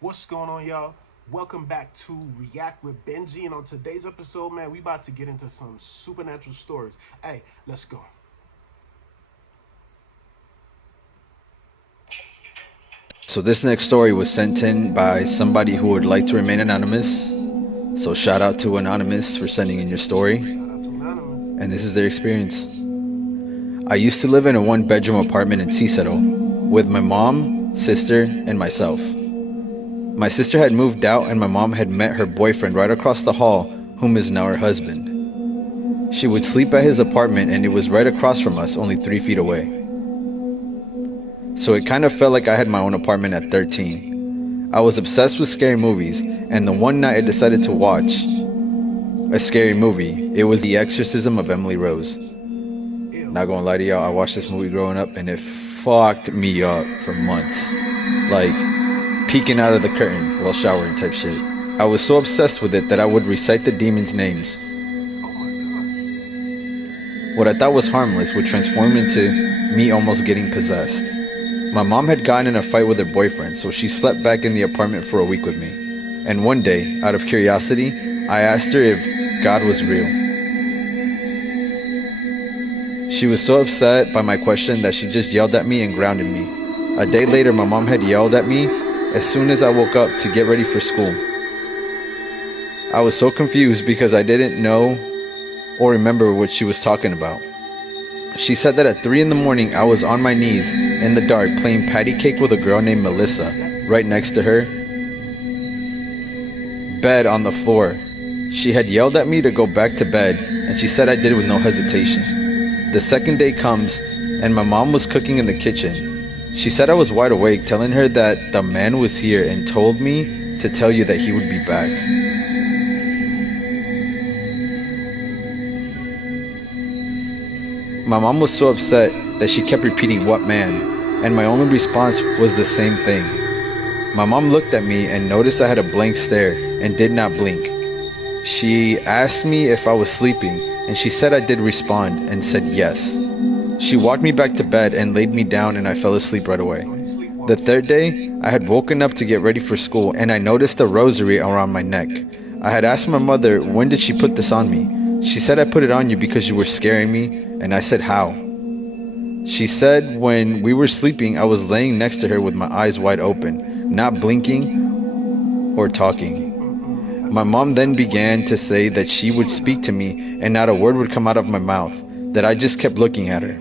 What's going on, y'all? Welcome back to React with Benji. And on today's episode, man, we about to get into some supernatural stories. Hey, let's go. So this next story was sent in by somebody who would like to remain anonymous. So shout out to Anonymous for sending in your story. Shout out to Anonymous. And this is their experience. I used to live in a one-bedroom apartment in Cicero with my mom, sister, and myself. My sister had moved out and my mom had met her boyfriend right across the hall, whom is now her husband. She would sleep at his apartment and it was right across from us, only 3 feet away. So it kind of felt like I had my own apartment at 13. I was obsessed with scary movies, and the one night I decided to watch a scary movie, it was The Exorcism of Emily Rose. Ew. Not gonna lie to y'all, I watched this movie growing up and it fucked me up for months. Like, peeking out of the curtain while showering type shit. I was so obsessed with it that I would recite the demons' names. Oh my gosh. What I thought was harmless would transform into me almost getting possessed. My mom had gotten in a fight with her boyfriend, so she slept back in the apartment for a week with me. And one day, out of curiosity, I asked her if God was real. She was so upset by my question that she just yelled at me and grounded me. A day later, my mom had yelled at me as soon as I woke up to get ready for school. I was so confused because I didn't know or remember what she was talking about. She said that at 3 in the morning I was on my knees in the dark playing patty cake with a girl named Melissa. Right next to her bed on the floor. She had yelled at me to go back to bed and she said I did it with no hesitation. The second day comes and my mom was cooking in the kitchen. She said I was wide awake, telling her that the man was here and told me to tell you that he would be back. My mom was so upset that she kept repeating, "What man?" And my only response was the same thing. My mom looked at me and noticed I had a blank stare and did not blink. She asked me if I was sleeping, and she said I did respond and said yes. She walked me back to bed and laid me down, and I fell asleep right away. So he The sleepwalked. third day, I had woken up to get ready for school, and I noticed a rosary around my neck. I had asked my mother, when did she put this on me? She said I put it on you because you were scaring me, and I said how? She said when we were sleeping, I was laying next to her with my eyes wide open, not blinking or talking. That's My mom crazy. then began to say that she would speak to me and not a word would come out of my mouth, that I just kept looking at her.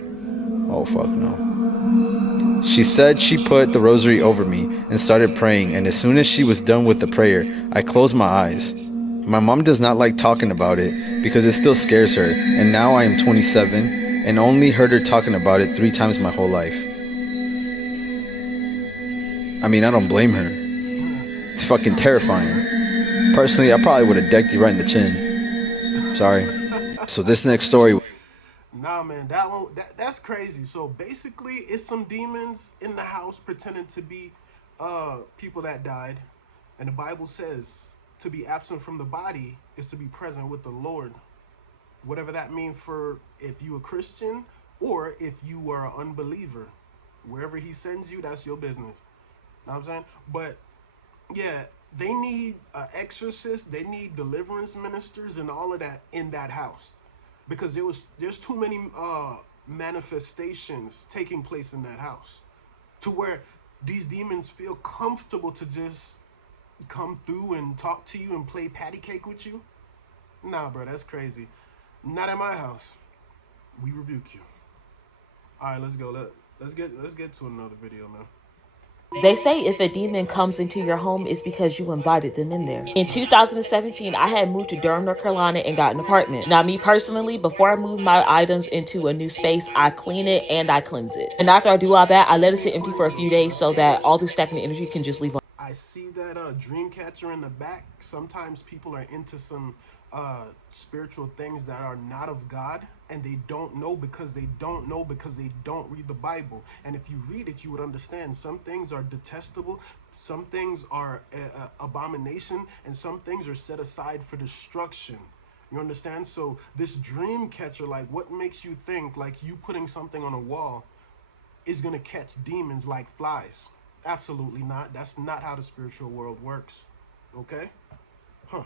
Oh fuck no. She said she put the rosary over me and started praying, and as soon as she was done with the prayer, I closed my eyes. My mom does not like talking about it because it still scares her, and now I am 27 and only heard her talking about it 3 times my whole life. I mean, I don't blame her. It's fucking terrifying. Personally, I probably would have decked you right in the chin. Sorry. So this next story. Nah, man, that's crazy. So basically, it's some demons in the house pretending to be people that died, and the Bible says to be absent from the body is to be present with the Lord. Whatever that means for if you a Christian or if you are an unbeliever, wherever He sends you, that's your business. Know what I'm saying? But yeah, they need an exorcist. They need deliverance ministers and all of that in that house, because there's too many manifestations taking place in that house, to where these demons feel comfortable to just come through and talk to you and play patty cake with you. Nah, bro, that's crazy. Not at my house. We rebuke you. All right, let's go. Let's get to another video, man. They say if a demon comes into your home, it's because you invited them in there. In 2017, I had moved to Durham, North Carolina and got an apartment. Now, me personally, before I move my items into a new space, I clean it and I cleanse it. And after I do all that, I let it sit empty for a few days so that all the stagnant energy can just leave on. I see that dream catcher in the back. Sometimes people are into some spiritual things that are not of God, and they don't know because they don't know because they don't read the Bible. And if you read it, you would understand some things are detestable, some things are abomination, and some things are set aside for destruction. You understand? So this dream catcher, like, what makes you think like you putting something on a wall is gonna catch demons like flies? Absolutely not. That's not how the spiritual world works. Okay? Huh.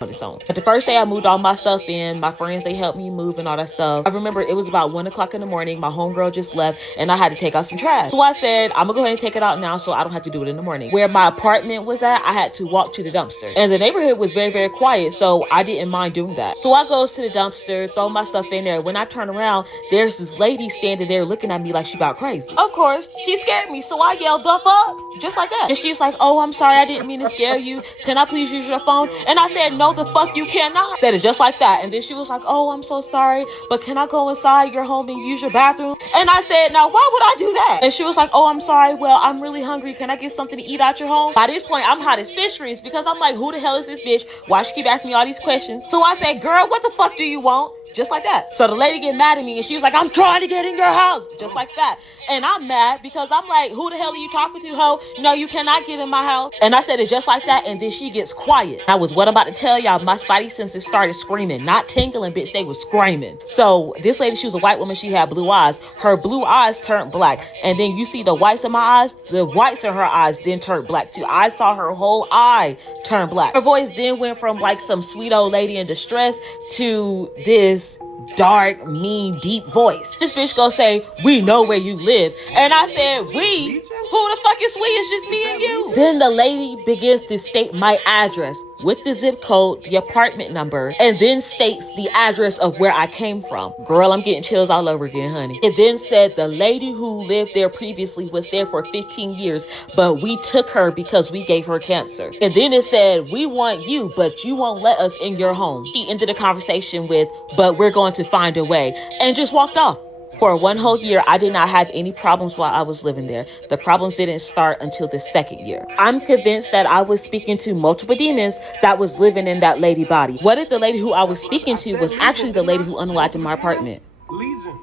On its own. But the first day I moved all my stuff in, my friends, they helped me move and all that stuff. I remember it was about 1 o'clock in the morning. My homegirl just left and I had to take out some trash. So I said, I'm gonna go ahead and take it out now so I don't have to do it in the morning. Where my apartment was at, I had to walk to the dumpster. And the neighborhood was very, very quiet, so I didn't mind doing that. So I goes to the dumpster, throw my stuff in there. When I turn around, there's this lady standing there looking at me like she about crazy. Of course, she scared me, so I yelled, "The fuck?" Just like that. And she's like, "Oh, I'm sorry, I didn't mean to scare you. Can I please use your phone?" And I said, "No, the fuck you cannot." Said it just like that. And then she was like, "Oh, I'm so sorry, but can I go inside your home and use your bathroom?" And I said, "Now, why would I do that?" And she was like, "Oh, I'm sorry. Well, I'm really hungry. Can I get something to eat out your home?" By this point, I'm hot as fish grease because I'm like, who the hell is this bitch? Why she keep asking me all these questions? So I said, "Girl, what the fuck do you want?" Just like that. So the lady get mad at me and she was like, "I'm trying to get in your house." Just like that. And I'm mad because I'm like, who the hell are you talking to, ho? No, you cannot get in my house. And I said it just like that. And then she gets quiet. Now with what I'm about to tell y'all, my spidey senses started screaming. Not tingling, bitch. They was screaming. So this lady, she was a white woman. She had blue eyes. Her blue eyes turned black. And then you see the whites in my eyes. The whites in her eyes then turned black too. I saw her whole eye turn black. Her voice then went from like some sweet old lady in distress to this dark, mean, deep voice. This bitch gonna say, "We know where you live." And I said, "We? Who the fuck is we? It's just me and you." Then the lady begins to state my address with the zip code, the apartment number, and then states the address of where I came from. Girl, I'm getting chills all over again, honey. It then said the lady who lived there previously was there for 15 years, but we took her because we gave her cancer. And then it said, "We want you, but you won't let us in your home." She ended the conversation with, "But we're going to find a way," and just walked off. For 1 whole year, I did not have any problems while I was living there. The problems didn't start until the 2nd year. I'm convinced that I was speaking to multiple demons that was living in that lady body. What if the lady who I was speaking to was actually the lady who unlocked in my apartment? Legion.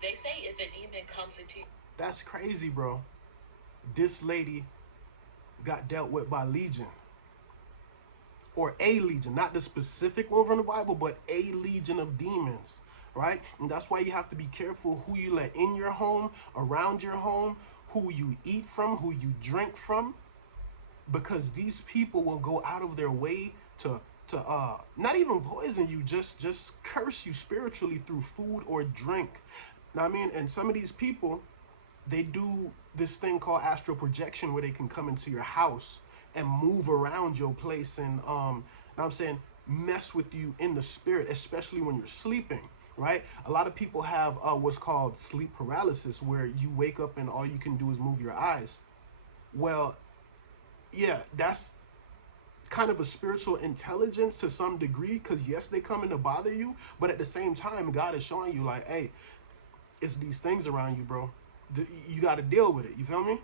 They say if a demon comes into... That's crazy, bro. This lady got dealt with by Legion. Or a legion. Not the specific one from the Bible, but a legion of demons. Right? And that's why you have to be careful who you let in your home, around your home, who you eat from, who you drink from. Because these people will go out of their way to not even poison you, just curse you spiritually through food or drink. Now, I mean, and some of these people, they do this thing called astral projection where they can come into your house and move around your place and I'm saying mess with you in the spirit, especially when you're sleeping. Right? A lot of people have what's called sleep paralysis, where you wake up and all you can do is move your eyes. Well, yeah, that's kind of a spiritual intelligence to some degree, because yes, they come in to bother you, but at the same time, God is showing you like, hey, it's these things around you, bro. You got to deal with it. You feel me?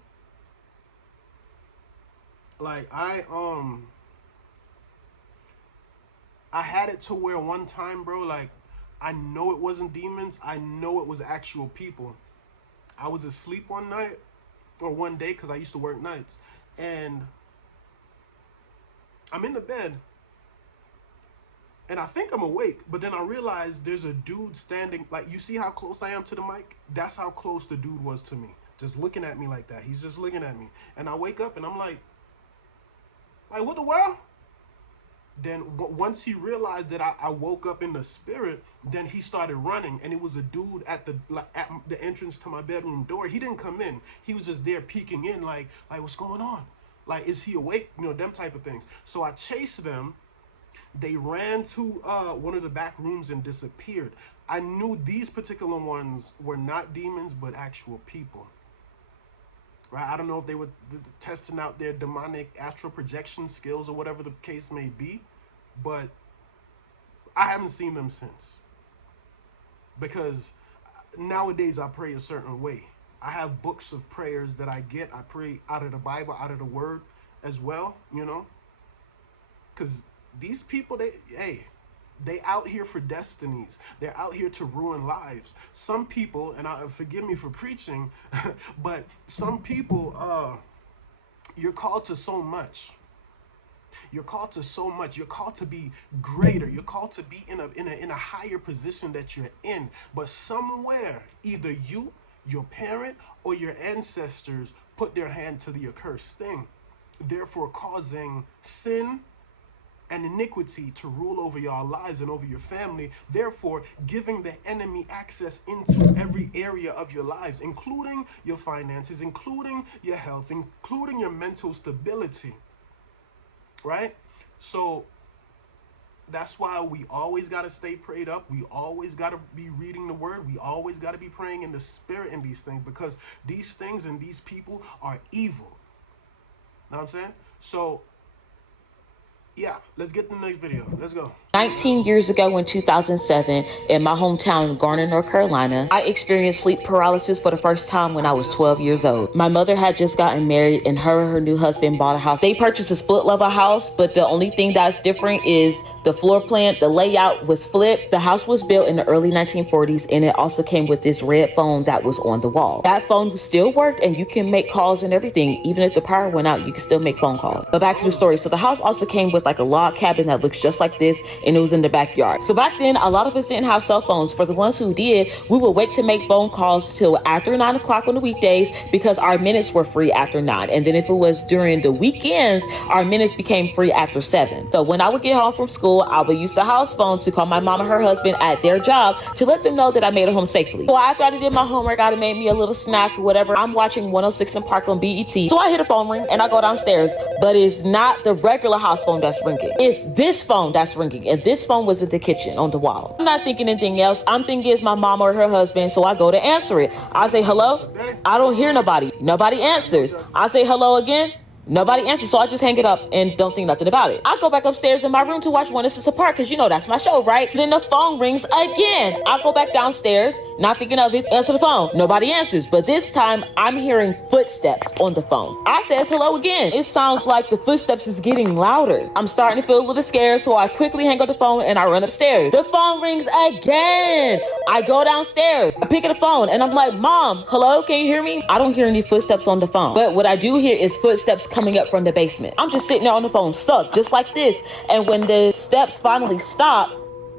Like I had it to where one time, bro, like, I know it wasn't demons. I know it was actual people. I was asleep one night or one day because I used to work nights. And I'm in the bed. And I think I'm awake. But then I realized there's a dude standing. Like, you see how close I am to the mic? That's how close the dude was to me. Just looking at me like that. He's just looking at me. And I wake up and I'm like, what the world? Then once he realized that I woke up in the spirit, then he started running, and it was a dude at the entrance to my bedroom door. He didn't come in. He was just there peeking in, like what's going on? Like, is he awake? You know, them type of things. So I chased them. They ran to one of the back rooms and disappeared. I knew these particular ones were not demons, but actual people. Right? I don't know if they were testing out their demonic astral projection skills or whatever the case may be, but I haven't seen them since. Because nowadays I pray a certain way. I have books of prayers that I get. I pray out of the Bible, out of the Word as well, you know. Because these people, they out here for destinies. They're out here to ruin lives. Some people, and forgive me for preaching, but some people, you're called to so much. You're called to so much. You're called to be greater. You're called to be in a higher position that you're in. But somewhere, either you, your parent, or your ancestors put their hand to the accursed thing, therefore causing sin and iniquity to rule over your lives and over your family, therefore giving the enemy access into every area of your lives, including your finances, including your health, including your mental stability, right? So that's why we always got to stay prayed up. We always got to be reading the word. We always got to be praying in the spirit in these things, because these things and these people are evil. Know what I'm saying? So yeah, let's get to the next video. Let's go. 19 years ago in 2007, in my hometown, Garner, North Carolina, I experienced sleep paralysis for the first time when I was 12 years old. My mother had just gotten married, and her and her new husband bought a house. They purchased a split level house, but the only thing that's different is the floor plan, the layout was flipped. The house was built in the early 1940s, and it also came with this red phone that was on the wall. That phone still worked, and you can make calls and everything. Even if the power went out, you can still make phone calls. But back to the story. So the house also came with like a log cabin that looks just like this, and it was in the backyard. So back then, a lot of us didn't have cell phones. For the ones who did, we would wait to make phone calls till after 9 o'clock on the weekdays, because our minutes were free after 9. And then if it was during the weekends, our minutes became free after 7. So when I would get home from school, I would use the house phone to call my mom and her husband at their job to let them know that I made it home safely. So after I did my homework, I made me a little snack or whatever. I'm watching 106 and Park on BET. So I hear the phone ring and I go downstairs, but it's not the regular house phone that's ringing. It's this phone that's ringing, and this phone was in the kitchen on the wall. I'm not thinking anything else. I'm thinking it's my mom or her husband, so I go to answer it. I say, hello? I don't hear nobody. Nobody answers. I say, hello again? Nobody answers, so I just hang it up and don't think nothing about it. I go back upstairs in my room to watch 106 Apart, because you know that's my show, right? Then the phone rings again. I go back downstairs, not thinking of it, answer the phone. Nobody answers, but this time I'm hearing footsteps on the phone. I says hello again. It sounds like the footsteps is getting louder. I'm starting to feel a little scared, so I quickly hang up the phone and I run upstairs. The phone rings again. I go downstairs, I pick up the phone, and I'm like, Mom, hello, can you hear me? I don't hear any footsteps on the phone, but what I do hear is footsteps coming up from the basement. I'm just sitting there on the phone, stuck, just like this. And when the steps finally stop,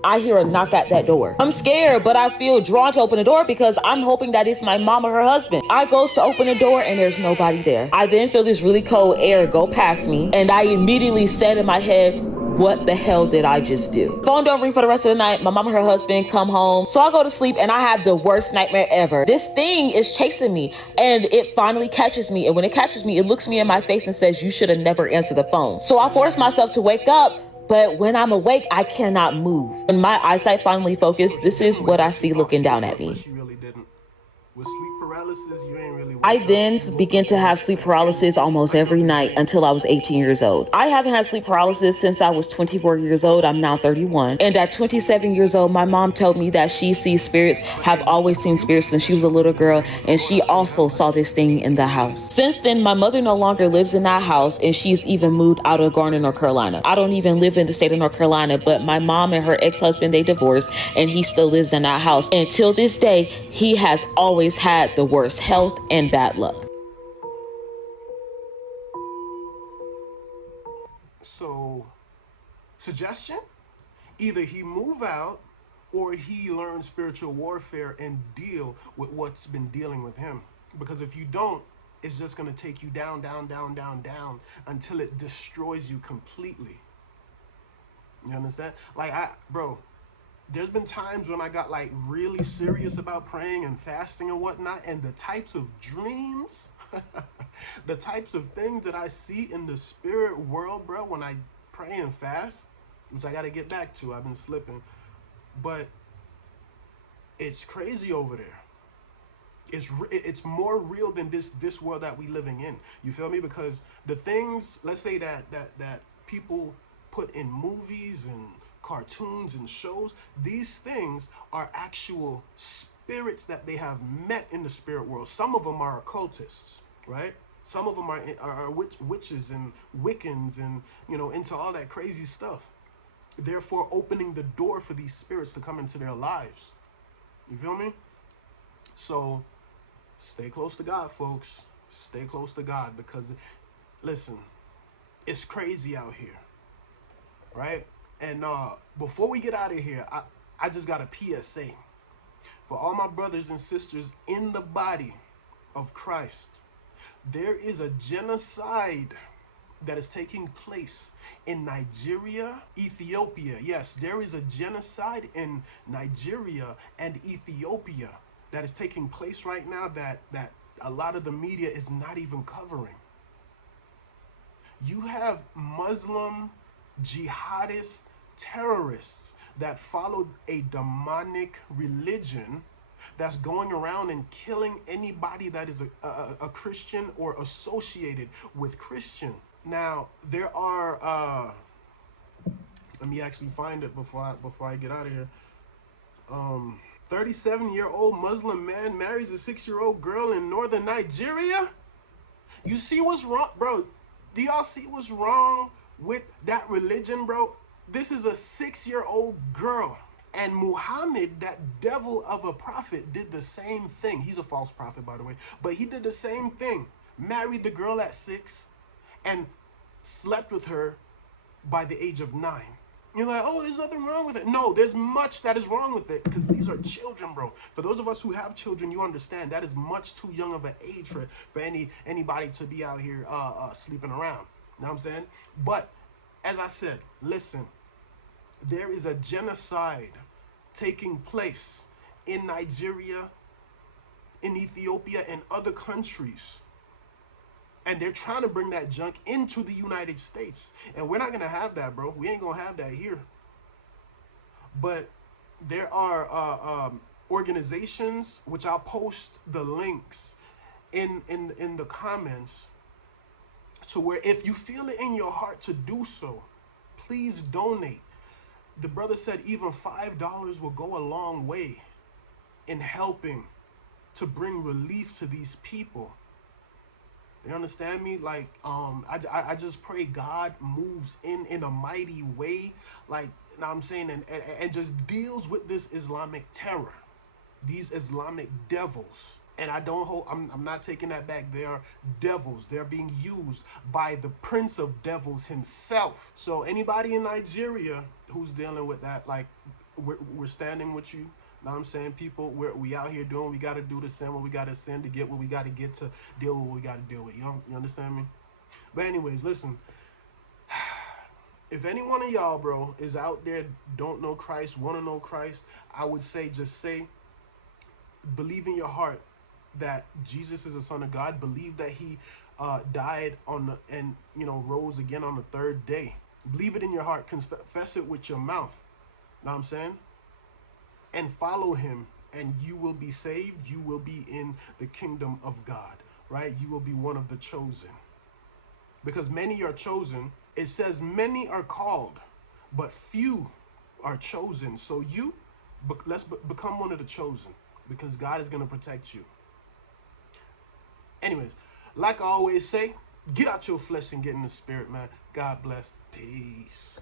I hear a knock at that door. I'm scared, but I feel drawn to open the door because I'm hoping that it's my mom or her husband. I goes to open the door and there's nobody there. I then feel this really cold air go past me, and I immediately said in my head, what the hell did I just do? Phone don't ring for the rest of the night. My mom and her husband come home. So I go to sleep and I have the worst nightmare ever. This thing is chasing me and it finally catches me. And when it catches me, it looks me in my face and says, you should have never answered the phone. So I force myself to wake up. But when I'm awake, I cannot move. When my eyesight finally focused, this is what I see looking down at me. With sleep paralysis, you ain't really. I then began to have sleep paralysis almost every night until I was 18 years old. I haven't had sleep paralysis since I was 24 years old. I'm now 31. And at 27 years old, my mom told me that she sees spirits, have always seen spirits since she was a little girl. And she also saw this thing in the house. Since then, my mother no longer lives in that house, and she's even moved out of Garner, North Carolina. I don't even live in the state of North Carolina, but my mom and her ex-husband, they divorced, and he still lives in that house. And till this day, he has always had the worst health and bad luck. So, suggestion? Either he move out or he learn spiritual warfare and deal with what's been dealing with him. Because if you don't, it's just going to take you down, down, down, down, down until it destroys you completely. You understand? Like, bro, there's been times when I got like really serious about praying and fasting and whatnot, and the types of dreams, the types of things that I see in the spirit world, bro, when I pray and fast, which I got to get back to, I've been slipping, but it's crazy over there. It's more real than this world that we living in. You feel me? Because the things, let's say that people put in movies and cartoons and shows, these things are actual spirits that they have met in the spirit world. Some of them are occultists, right? Some of them are witches and Wiccans and, you know, into all that crazy stuff. Therefore, opening the door for these spirits to come into their lives. You feel me? So, stay close to God, folks. Stay close to God, because, listen, it's crazy out here, right? And before we get out of here, I just got a PSA for all my brothers and sisters in the body of Christ. There is a genocide that is taking place in Nigeria, Ethiopia. Yes, there is a genocide in Nigeria and Ethiopia that is taking place right now that a lot of the media is not even covering. You have Muslim jihadist terrorists that follow a demonic religion that's going around and killing anybody that is a Christian or associated with Christian. Now, there are, let me actually find it before I get out of here. 37-year-old Muslim man marries a 6-year-old girl in northern Nigeria. You see what's wrong, bro? Do y'all see what's wrong with that religion, bro? This is a 6-year-old girl. And Muhammad, that devil of a prophet, did the same thing. He's a false prophet, by the way. But he did the same thing. Married the girl at 6 and slept with her by the age of 9. You're like, oh, there's nothing wrong with it. No, there's much that is wrong with it, because these are children, bro. For those of us who have children, you understand that is much too young of an age for anybody to be out here sleeping around. You know what I'm saying? But as I said, listen, there is a genocide taking place in Nigeria, in Ethiopia, and other countries. And they're trying to bring that junk into the United States. And we're not going to have that, bro. We ain't going to have that here. But there are organizations, which I'll post the links in the comments, to where if you feel it in your heart to do so, please donate. The brother said even $5 will go a long way in helping to bring relief to these people. You understand me? Like, I just pray God moves in a mighty way, like, you know what I'm saying, and just deals with this Islamic terror, these Islamic devils. And I'm not taking that back. They are devils. They're being used by the Prince of Devils himself. So anybody in Nigeria who's dealing with that, like, we're standing with you. Know what I'm saying? People, we out here doing what we got to do to send what we got to send, to get what we got to get, to deal with what we got to deal with. You understand me? But anyways, listen. If any one of y'all, bro, is out there, don't know Christ, want to know Christ, I would say just say, believe in your heart that Jesus is the Son of God. Believe that he died and rose again on the third day. Believe it in your heart. Confess it with your mouth. Know what I'm saying? And follow him, and you will be saved. You will be in the kingdom of God, right? You will be one of the chosen. Because many are chosen. It says many are called, but few are chosen. So let's become one of the chosen, because God is going to protect you. Anyways, like I always say, get out your flesh and get in the spirit, man. God bless. Peace.